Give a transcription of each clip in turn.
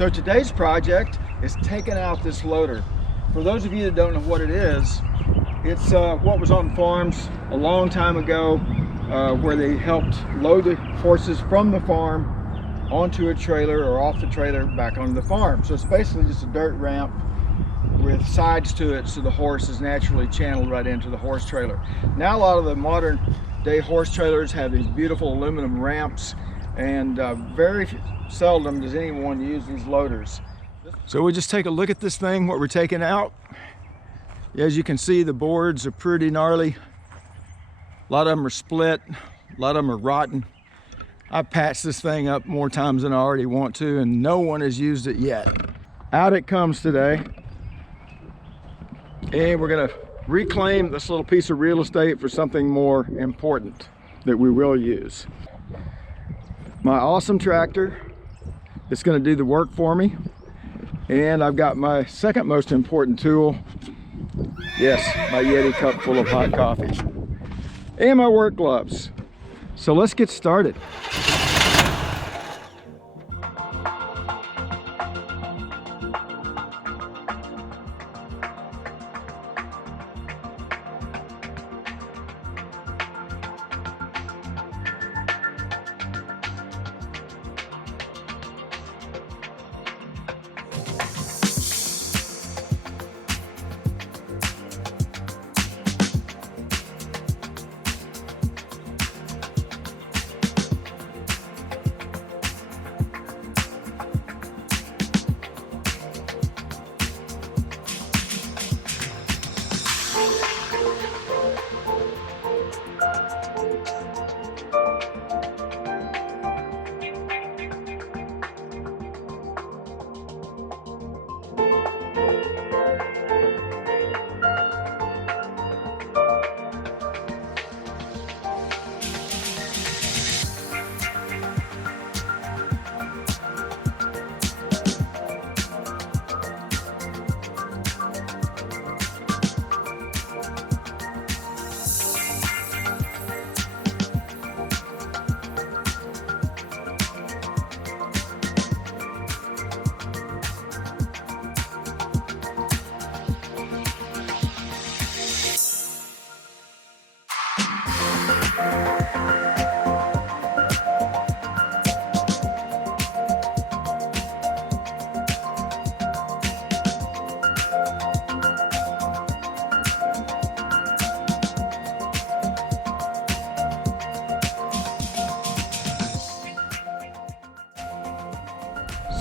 So today's project is taking out this loader. For those of you that don't know what it is, it's what was on farms a long time ago, where they helped load the horses from the farm onto a trailer or off the trailer back onto the farm. So it's basically just a dirt ramp with sides to it, so the horse is naturally channeled right into the horse trailer. Now a lot of the modern day horse trailers have these beautiful aluminum ramps, and very seldom does anyone use these loaders. So we just take a look at this thing, what we're taking out. As you can see, the boards are pretty gnarly. A lot of them are split, a lot of them are rotten. I've patched this thing up more times than I already want to, and no one has used it yet. Out it comes today. And we're gonna reclaim this little piece of real estate for something more important that we will use. My awesome tractor is gonna do the work for me. And I've got my second most important tool. Yes, my Yeti cup full of hot coffee. And my work gloves. So let's get started.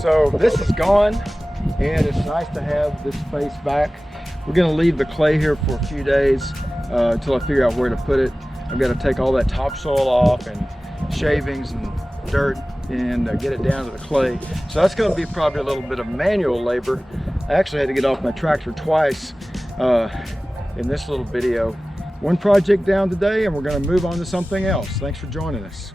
So this is gone, and it's nice to have this space back. We're gonna leave the clay here for a few days until I figure out where to put it. I've got to take all that topsoil off and shavings and dirt and get it down to the clay. So that's gonna be probably a little bit of manual labor. I actually had to get off my tractor twice in this little video. One project down today, and we're gonna move on to something else. Thanks for joining us.